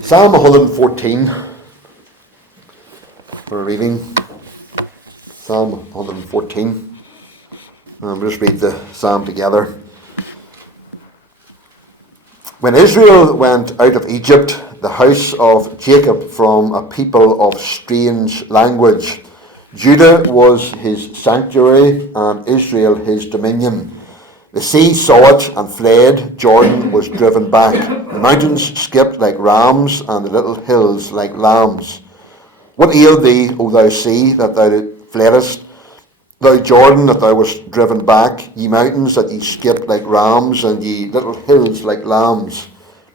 Psalm 114 for a reading. Psalm 114. We'll just read the psalm together. When Israel went out of Egypt, the house of Jacob from a people of strange language, Judah was his sanctuary and Israel his dominion. The sea saw it and fled, Jordan was driven back. The mountains skipped like rams and the little hills like lambs. What ailed thee, O thou sea, that thou fleddest? Thou Jordan, that thou wast driven back, ye mountains, that ye skipped like rams, and ye little hills like lambs.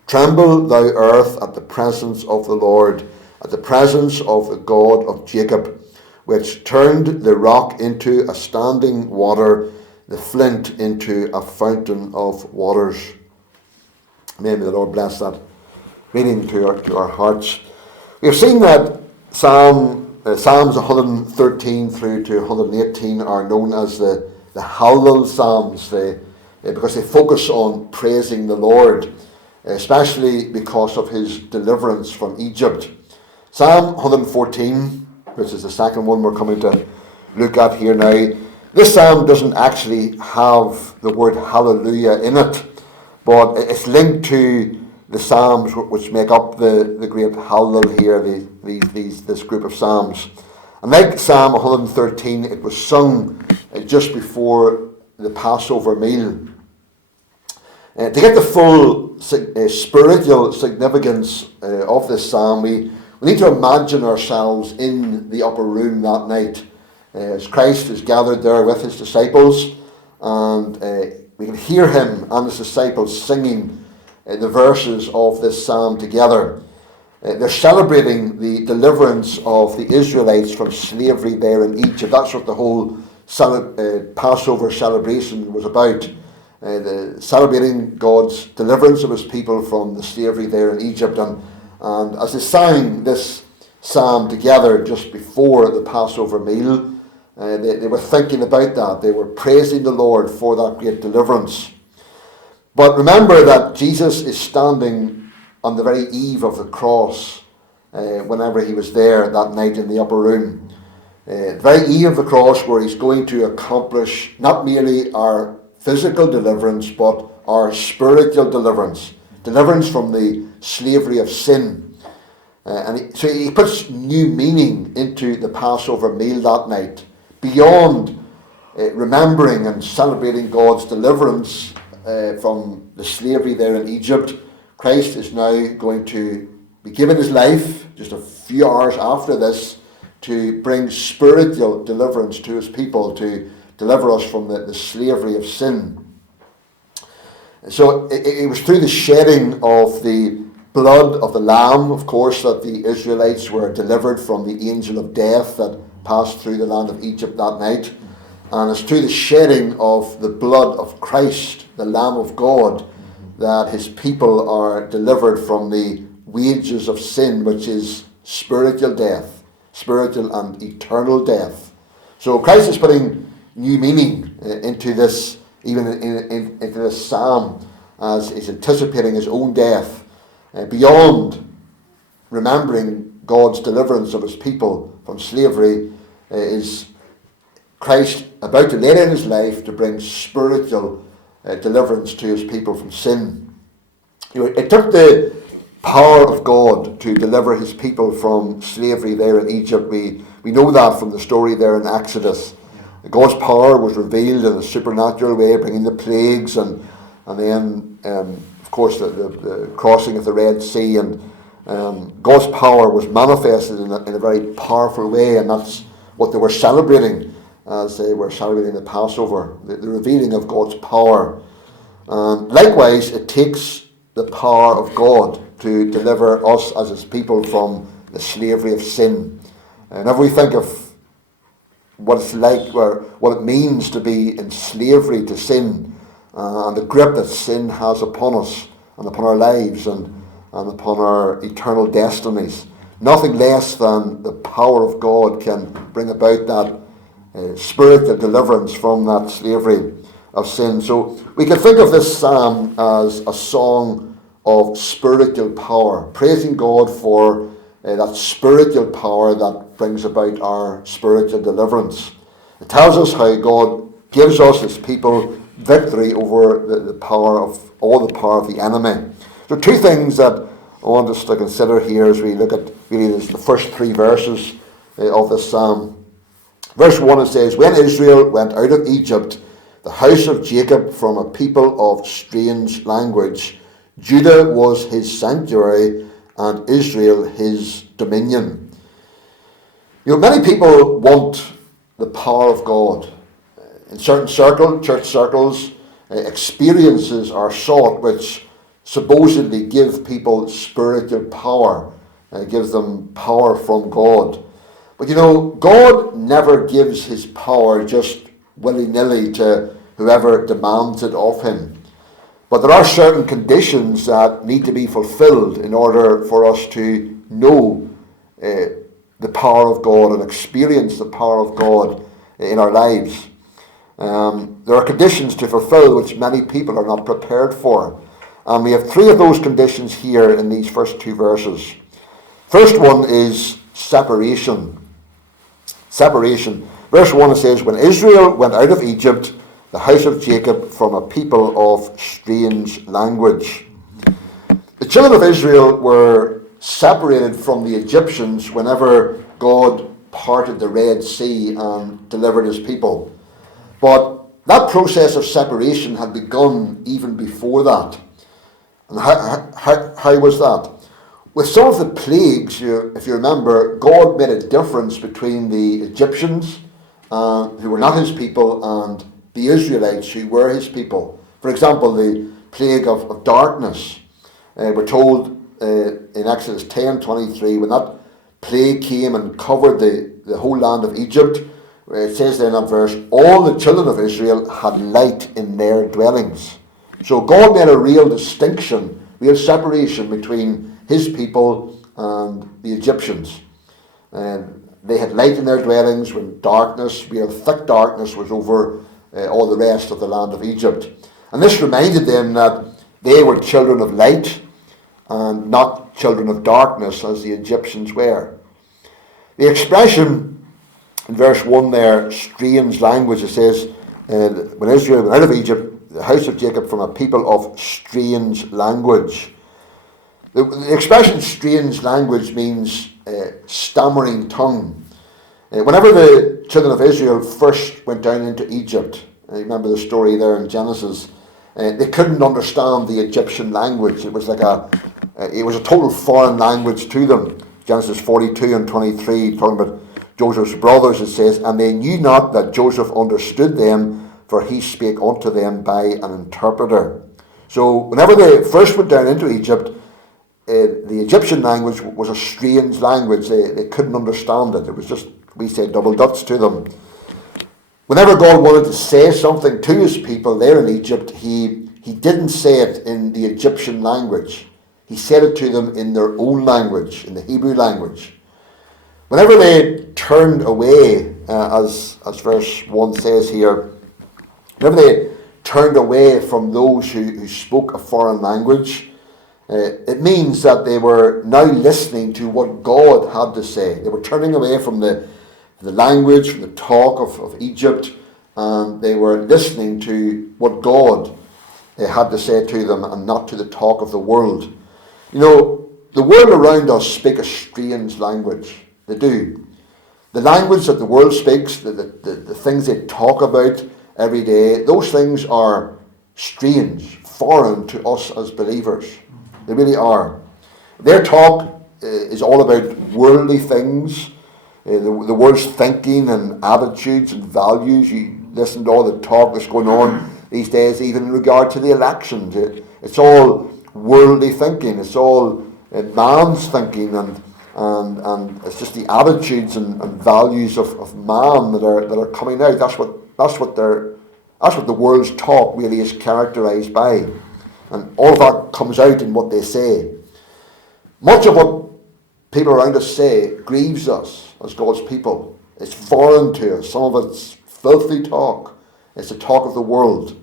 Tremble, thou earth, at the presence of the Lord, at the presence of the God of Jacob, which turned the rock into a standing water, the flint into a fountain of waters. May the Lord bless that reading to our hearts. We have seen that Psalms 113 through to 118 are known as the Hallel Psalms, because they focus on praising the Lord, especially because of his deliverance from Egypt. Psalm 114, which is the second one we're coming to look at here now, this psalm doesn't actually have the word hallelujah in it, but it's linked to the psalms which make up the great Hallel here, this group of psalms. And like Psalm 113, it was sung just before the Passover meal. To get the full spiritual significance of this psalm, we need to imagine ourselves in the upper room that night, as Christ is gathered there with his disciples, and we can hear him and his disciples singing the verses of this psalm together. They're celebrating the deliverance of the Israelites from slavery there in Egypt. That's what the whole Passover celebration was about. Celebrating God's deliverance of his people from the slavery there in Egypt. And as they sang this psalm together just before the Passover meal, they were thinking about that. They were praising the Lord for that great deliverance. But remember that Jesus is standing on the very eve of the cross whenever he was there that night in the upper room. The very eve of the cross, where he's going to accomplish not merely our physical deliverance, but our spiritual deliverance from the slavery of sin. So he puts new meaning into the Passover meal that night, beyond remembering and celebrating God's deliverance from the slavery there in Egypt. Christ is now going to be given his life just a few hours after this to bring spiritual deliverance to his people, to deliver us from the slavery of sin. So it was through the shedding of the blood of the Lamb, of course, that the Israelites were delivered from the angel of death that passed through the land of Egypt that night. And it's through the shedding of the blood of Christ, the Lamb of God, that his people are delivered from the wages of sin, which is spiritual death, spiritual and eternal death. So Christ is putting new meaning into this, even into this psalm, as he's anticipating his own death, beyond remembering God's deliverance of his people from slavery. Is Christ about to lay down his life to bring spiritual deliverance to his people from sin. It took the power of God to deliver his people from slavery there in Egypt. We know that from the story there in Exodus. God's power was revealed in a supernatural way, bringing the plagues and then, of course, the crossing of the Red Sea. And God's power was manifested in a very powerful way, and that's what they were celebrating as they were celebrating the Passover, the revealing of God's power. Likewise, it takes the power of God to deliver us as his people from the slavery of sin. And if we think of what it's like, or what it means to be in slavery to sin, and the grip that sin has upon us and upon our lives and upon our eternal destinies, nothing less than the power of God can bring about that spiritual deliverance from that slavery of sin. So we can think of this psalm as a song of spiritual power, praising God for that spiritual power that brings about our spiritual deliverance. It tells us how God gives us as people victory over the power of all the power of the enemy. So two things that I want us to consider here as we look at really the first three verses of this psalm. Verse 1, it says, "When Israel went out of Egypt, the house of Jacob from a people of strange language, Judah was his sanctuary and Israel his dominion." You know, many people want the power of God. In certain church circles, experiences are sought which supposedly give people spiritual power, gives them power from God. But you know, God never gives his power just willy-nilly to whoever demands it of him. But there are certain conditions that need to be fulfilled in order for us to know the power of God and experience the power of God in our lives. There are conditions to fulfill which many people are not prepared for. And we have three of those conditions here in these first two verses. First one is separation. Separation. Verse 1, it says, "When Israel went out of Egypt, the house of Jacob from a people of strange language." The children of Israel were separated from the Egyptians whenever God parted the Red Sea and delivered his people. But that process of separation had begun even before that. And how was that? With some of the plagues, if you remember, God made a difference between the Egyptians, who were not his people, and the Israelites, who were his people. For example, the plague of darkness. We're told in Exodus 10:23, when that plague came and covered the whole land of Egypt, it says there in that verse, all the children of Israel had light in their dwellings. So God made a real distinction, real separation between his people and the Egyptians. They had light in their dwellings when darkness, real thick darkness, was over all the rest of the land of Egypt. And this reminded them that they were children of light and not children of darkness as the Egyptians were. The expression in verse 1 there, strange language, it says, when Israel went out of Egypt, the house of Jacob from a people of strange language. The expression strange language means stammering tongue. Whenever the children of Israel first went down into Egypt, remember the story there in Genesis, they couldn't understand the Egyptian language. It was like it was a total foreign language to them. Genesis 42:23, talking about Joseph's brothers, it says, "And they knew not that Joseph understood them, for he spake unto them by an interpreter." So whenever they first went down into Egypt, the Egyptian language was a strange language. They couldn't understand it. It was just, we say, double Dutch to them. Whenever God wanted to say something to his people there in Egypt, he didn't say it in the Egyptian language. He said it to them in their own language, in the Hebrew language. Whenever they turned away, as verse 1 says here, whenever they turned away from those who spoke a foreign language, it means that they were now listening to what God had to say. They were turning away from the language, from the talk of Egypt, and they were listening to what God had to say to them and not to the talk of the world. You know, the world around us speak a strange language. They do. The language that the world speaks, the things they talk about every day, those things are strange, foreign to us as believers. They really are. Their talk is all about worldly things, the world's thinking and attitudes and values. You listen to all the talk that's going on these days, even in regard to the elections. It's all worldly thinking. It's all man's thinking, and it's just the attitudes and values of man that are coming out. That's what the world's talk really is characterized by. And all of that comes out in what they say. Much of what people around us say grieves us as God's people. It's foreign to us. Some of it's filthy talk. It's the talk of the world.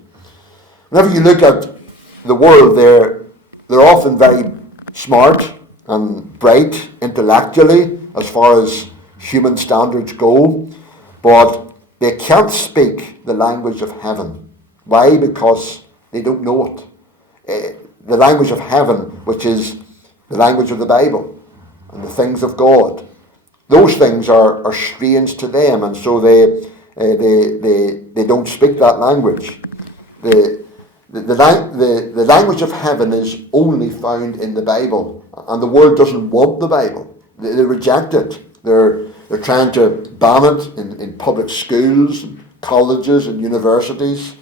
Whenever you look at the world, they're often very smart and bright intellectually as far as human standards go, but they can't speak the language of heaven. Why? Because they don't know it. The language of heaven, which is the language of the Bible and the things of God, those things are strange to them, and so they don't speak that language. The language of heaven is only found in the Bible, and the world doesn't want the Bible. They reject it. They're trying to ban it in public schools, colleges and universities.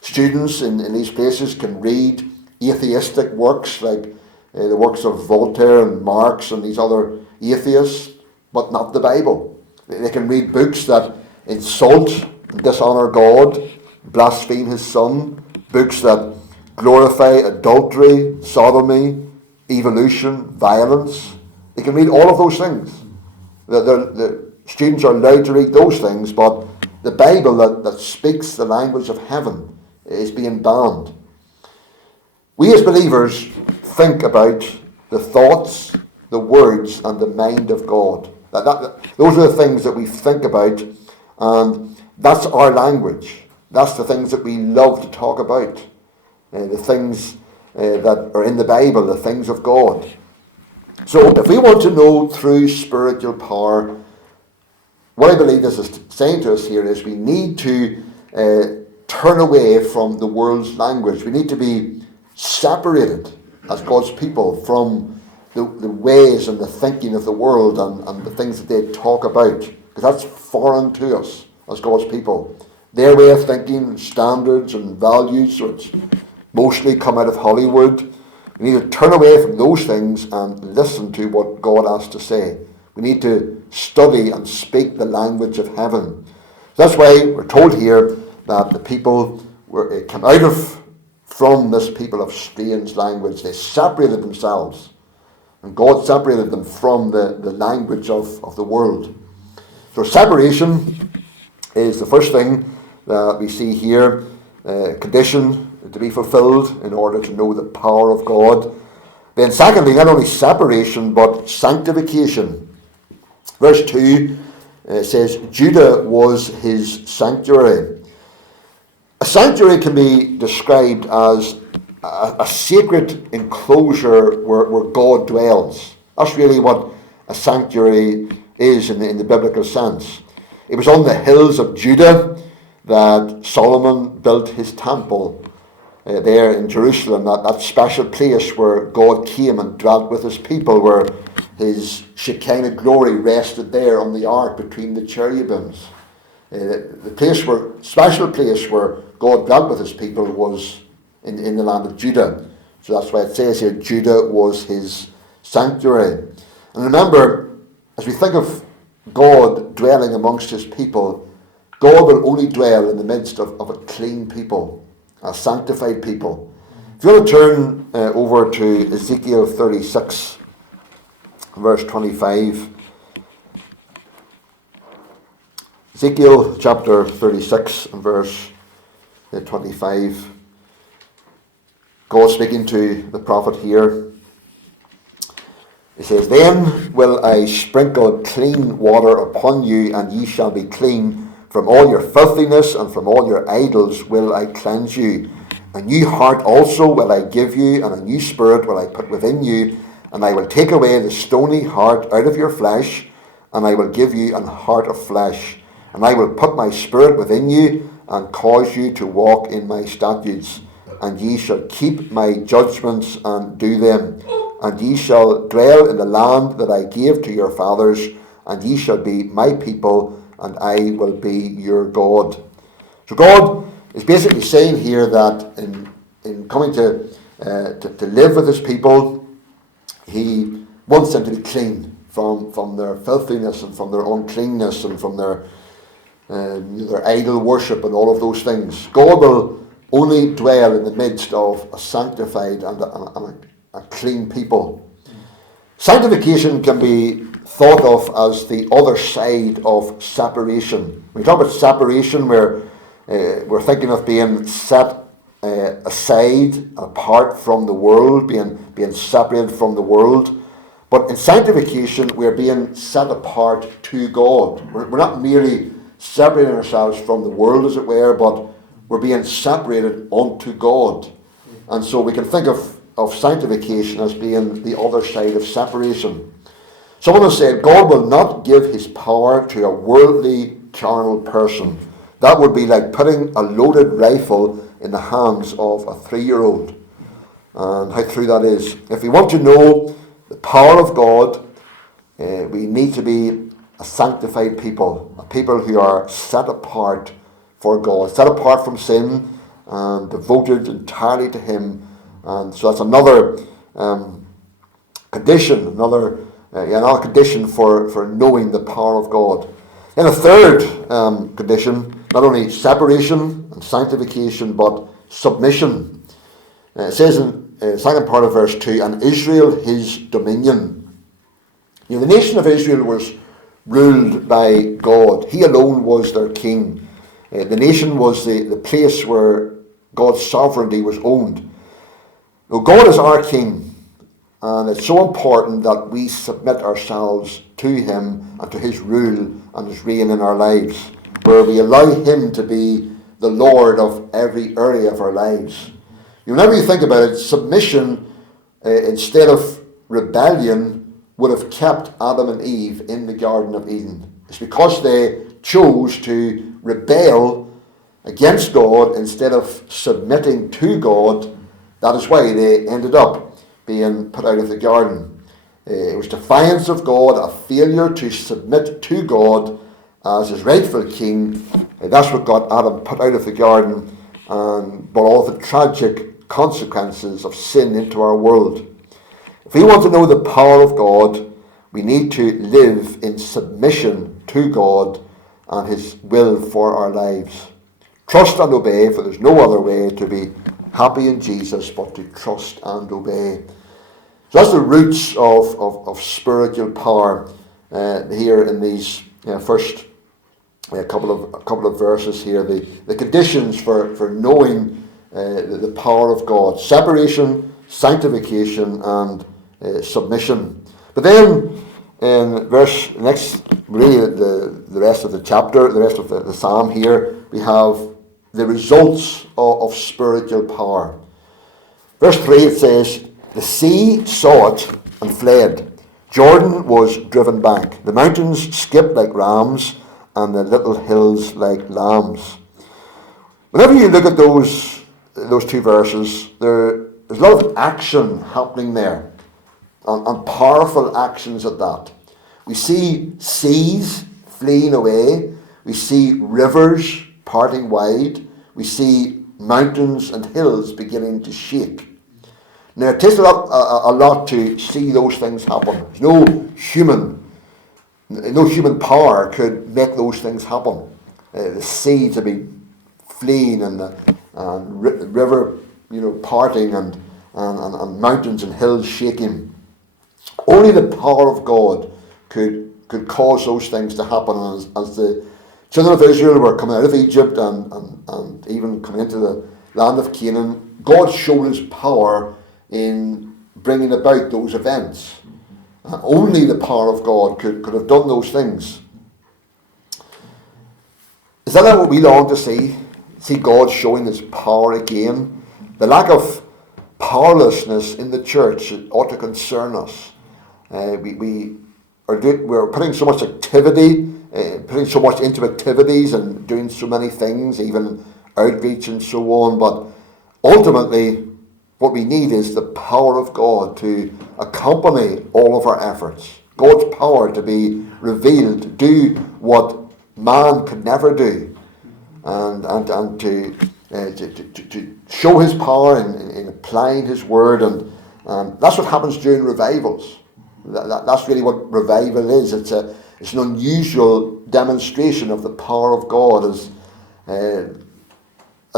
Students in these places can read atheistic works like the works of Voltaire and Marx and these other atheists, but not the Bible. They can read books that insult and dishonour God, blaspheme his Son, books that glorify adultery, sodomy, evolution, violence. They can read all of those things. The students are allowed to read those things, but the Bible that speaks the language of heaven is being banned. We as believers think about the thoughts, the words, and the mind of God. Those are the things that we think about, and that's our language. That's the things that we love to talk about. The things that are in the Bible, the things of God. So if we want to know through spiritual power, what I believe this is saying to us here is we need to turn away from the world's language. We need to be separated as God's people from the ways and the thinking of the world and the things that they talk about, because that's foreign to us as God's people. Their way of thinking, standards and values, which mostly come out of Hollywood. We need to turn away from those things and listen to what God has to say. We need to study and speak the language of heaven. That's why we're told here that the people came out from this people of strange language. They separated themselves, and God separated them from the language of the world. So separation is the first thing that we see here, condition to be fulfilled in order to know the power of God. Then secondly, not only separation, but sanctification. Verse 2 says, Judah was his sanctuary. A sanctuary can be described as a sacred enclosure where God dwells. That's really what a sanctuary is in the biblical sense. It was on the hills of Judah that Solomon built his temple there in Jerusalem, that special place where God came and dwelt with his people, where his Shekinah glory rested there on the ark between the cherubims. The special place where God dwelt with his people was in the land of Judah. So that's why it says here, Judah was his sanctuary. And remember, as we think of God dwelling amongst his people, God will only dwell in the midst of a clean people, a sanctified people. If you want to turn over to Ezekiel 36, verse 25. Ezekiel chapter 36 and verse 25. God speaking to the prophet here. He says, Then will I sprinkle clean water upon you, and ye shall be clean. From all your filthiness and from all your idols will I cleanse you. A new heart also will I give you, and a new spirit will I put within you. And I will take away the stony heart out of your flesh, and I will give you an heart of flesh. And I will put my spirit within you, and cause you to walk in my statutes. And ye shall keep my judgments and do them. And ye shall dwell in the land that I gave to your fathers, and ye shall be my people, and I will be your God. So God is basically saying here that in coming to live with his people, he wants them to be clean from their filthiness and from their uncleanness and from their idol worship and all of those things. God will only dwell in the midst of a sanctified and a clean people. Sanctification can be thought of as the other side of separation. When we talk about separation, we're thinking of being set aside, apart from the world, being separated from the world. But in sanctification, we're being set apart to God. We're not merely separating ourselves from the world, as it were, but we're being separated unto God. And so we can think of sanctification as being the other side of separation. Someone has said, God will not give his power to a worldly, carnal person. That would be like putting a loaded rifle in the hands of a 3-year-old. And how true that is. If we want to know the power of God, we need to be a sanctified people, a people who are set apart for God, set apart from sin and devoted entirely to him. And so that's another condition, another condition for knowing the power of God. And a third condition, not only separation and sanctification, but submission. It says in the second part of verse 2, and Israel his dominion. You know, the nation of Israel was ruled by God. He alone was their king. The nation was the place where God's sovereignty was owned. Now, God is our king, and it's so important that we submit ourselves to him and to his rule and his reign in our lives, where we allow him to be the Lord of every area of our lives. Whenever you think about it, submission instead of rebellion would have kept Adam and Eve in the Garden of Eden. It's because they chose to rebel against God instead of submitting to God. That is why they ended up being put out of the garden. It was defiance of God, a failure to submit to God as his rightful king. That's what got Adam put out of the garden and brought all the tragic consequences of sin into our world. If we want to know the power of God, we need to live in submission to God and his will for our lives. Trust and obey, for there's no other way to be happy in Jesus but to trust and obey. So that's the roots of spiritual power here in these first couple of verses here. The conditions for knowing the power of God: separation, sanctification, and submission. But then in the rest of the chapter, the rest of the psalm here, we have the results of spiritual power. Verse 3, it says, the sea saw it and fled. Jordan was driven back. The mountains skipped like rams, and the little hills like lambs. Whenever you look at those two verses, there's a lot of action happening there, and powerful actions at that. We see seas fleeing away. We see rivers parting wide. We see mountains and hills beginning to shake. Now, it takes a lot to see those things happen. There's no human power could make those things happen. The sea to be fleeing and river, parting and mountains and hills shaking. Only the power of God could cause those things to happen. As the children of Israel were coming out of Egypt and even coming into the land of Canaan, God showed his power in bringing about those events. Only the power of God could have done those things. Is that not what we long to see? See God showing his power again? The lack of powerlessness in the church ought to concern us. We're putting so much activity, putting so much into activities and doing so many things, even outreach and so on, but ultimately what we need is the power of God to accompany all of our efforts. God's power to be revealed, to do what man could never do, and to show his power in applying his word, and that's what happens during revivals. That's really what revival is. It's an unusual demonstration of the power of God as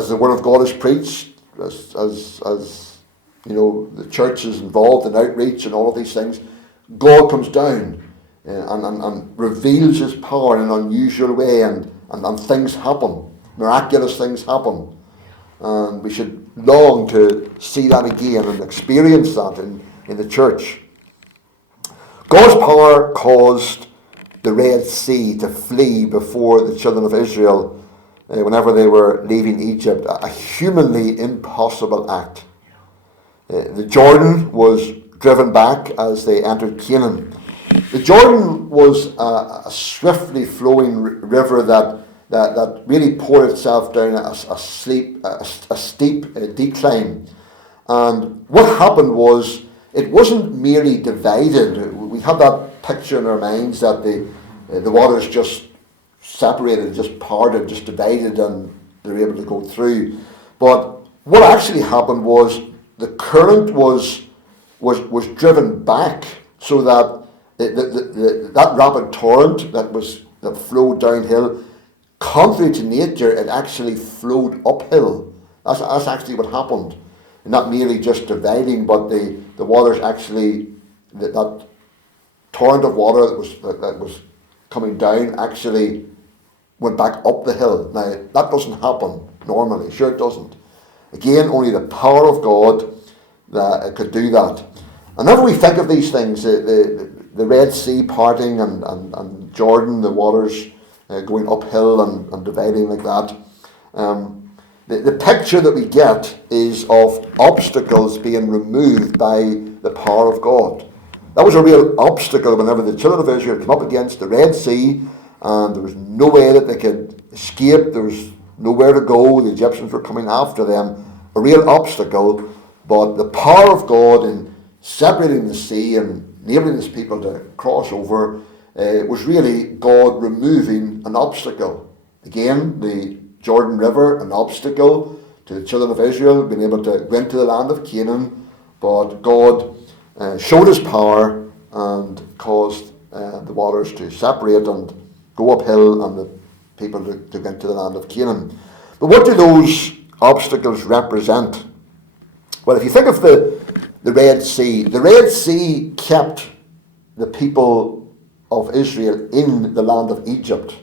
the word of God is preached, as the church is involved in outreach and all of these things. God comes down and reveals his power in an unusual way, and things happen. Miraculous things happen. And we should long to see that again and experience that in the church. God's power caused the Red Sea to flee before the children of Israel whenever they were leaving Egypt, a humanly impossible act. The Jordan was driven back as they entered Canaan. The Jordan was a swiftly flowing river that really poured itself down a steep decline. And what happened was, it wasn't merely divided. We have that picture in our minds that the waters just separated, just parted, just divided, and they were able to go through. But what actually happened was the current was driven back, so that that rapid torrent that flowed downhill, contrary to nature, it actually flowed uphill. That's actually what happened. Not merely just dividing, but the waters actually, that torrent of water that was coming down actually went back up the hill. Now, that doesn't happen normally. Sure, it doesn't. Again, only the power of God that could do that. And whenever we think of these things, the Red Sea parting and Jordan, the waters going uphill and dividing like that, the picture that we get is of obstacles being removed by the power of God. That was a real obstacle whenever the children of Israel came up against the Red Sea, and there was no way that they could escape. There was nowhere to go. The Egyptians were coming after them. A real obstacle. But the power of God in separating the sea and enabling his people to cross over was really God removing an obstacle. Again, the Jordan River, an obstacle to the children of Israel being able to go into the land of Canaan. But God showed his power and caused the waters to separate and go uphill, and the people to go into the land of Canaan. But what do those obstacles represent? Well, if you think of the Red Sea kept the people of Israel in the land of Egypt,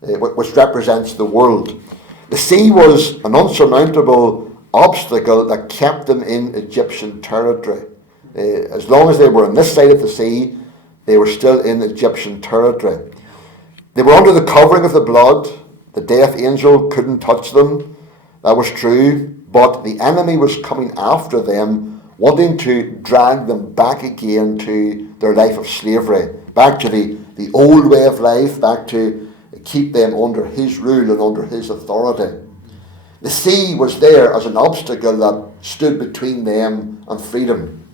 which represents the world. The sea was an unsurmountable obstacle that kept them in Egyptian territory. As long as they were on this side of the sea, they were still in Egyptian territory. They were under the covering of the blood. The death angel couldn't touch them. That was true. But the enemy was coming after them, wanting to drag them back again to their life of slavery, back to the old way of life, back to keep them under his rule and under his authority. The sea was there as an obstacle that stood between them and freedom.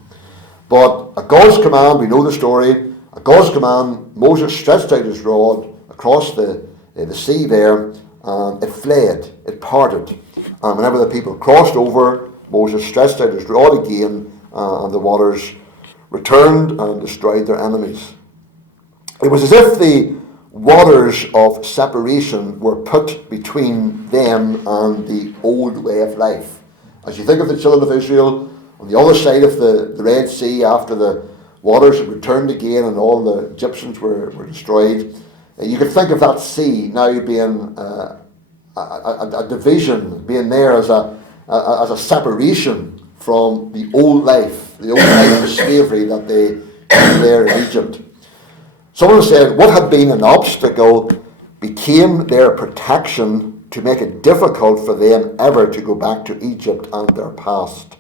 But at God's command, we know the story, at God's command, Moses stretched out his rod across the sea there, and it fled, it parted. And whenever the people crossed over, Moses stretched out his rod again, and the waters returned and destroyed their enemies. It was as if the waters of separation were put between them and the old way of life. As you think of the children of Israel on the other side of the Red Sea, after the waters had returned again and all the Egyptians were destroyed, you could think of that sea now being a division, being there as a separation from the old life of slavery that they had there in Egypt. Someone said what had been an obstacle became their protection to make it difficult for them ever to go back to Egypt and their past.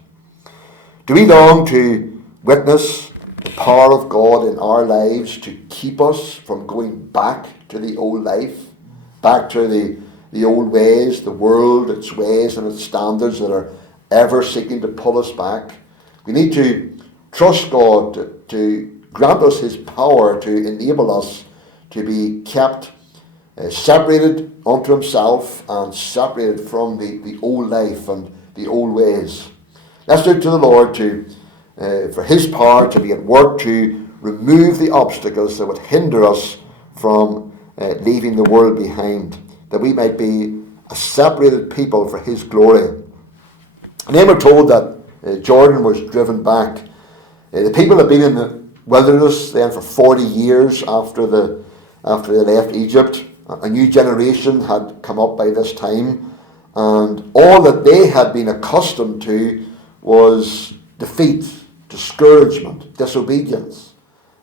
Do we long to witness the power of God in our lives to keep us from going back to the old life, back to the old ways, the world, its ways and its standards that are ever seeking to pull us back? We need to trust God to grant us his power to enable us to be kept separated unto himself and separated from the old life and the old ways. Let's look to the Lord for his power to be at work to remove the obstacles that would hinder us from leaving the world behind, that we might be a separated people for his glory. And then we're told that Jordan was driven back. The people had been in the wilderness then for 40 years after they left Egypt. A new generation had come up by this time, And all that they had been accustomed to was defeat, discouragement, disobedience.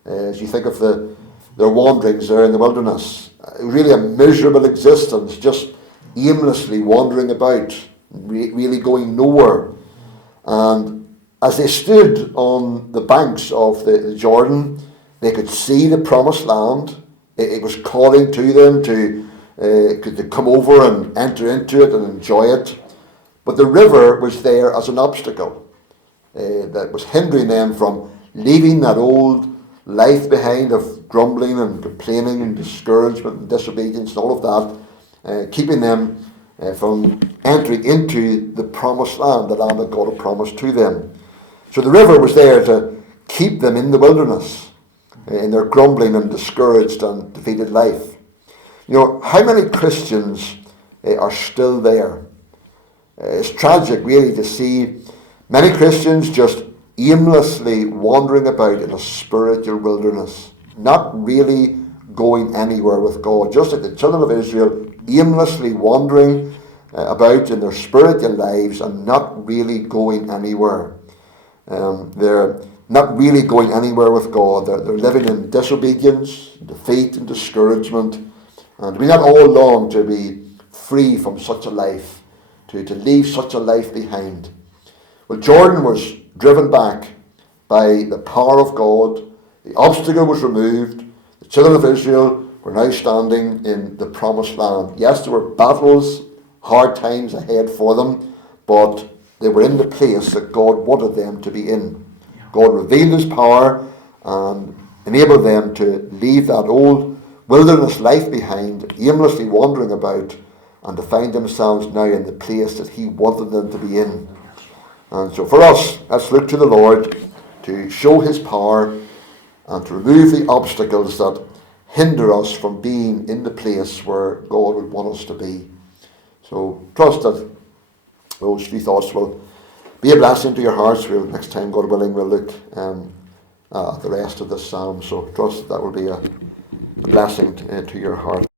As you think of their wanderings there in the wilderness, really a miserable existence, just aimlessly wandering about, really going nowhere. And as they stood on the banks of the Jordan, they could see the promised land. It was calling to them to come over and enter into it and enjoy it. But the river was there as an obstacle that was hindering them from leaving that old life behind of grumbling and complaining and discouragement and disobedience and all of that, keeping them from entering into the promised land, the land that God had promised to them. So the river was there to keep them in the wilderness, in their grumbling and discouraged and defeated life. You know, how many Christians are still there? It's tragic, really, to see many Christians just aimlessly wandering about in a spiritual wilderness, not really going anywhere with God, just like the children of Israel, aimlessly wandering about in their spiritual lives and not really going anywhere. They're not really going anywhere with God. They're living in disobedience, defeat, and discouragement. And we not all long to be free from such a life, to leave such a life behind. Well, Jordan was driven back by the power of God. The obstacle was removed. The children of Israel were now standing in the promised land. Yes, there were battles, hard times ahead for them, but they were in the place that God wanted them to be in. God revealed his power and enabled them to leave that old wilderness life behind, aimlessly wandering about, and to find themselves now in the place that he wanted them to be in. And so for us, let's look to the Lord to show his power and to remove the obstacles that hinder us from being in the place where God would want us to be. So trust that those few thoughts will be a blessing to your hearts. Next time, God willing, we'll look at the rest of this psalm. So trust that will be a blessing to your heart.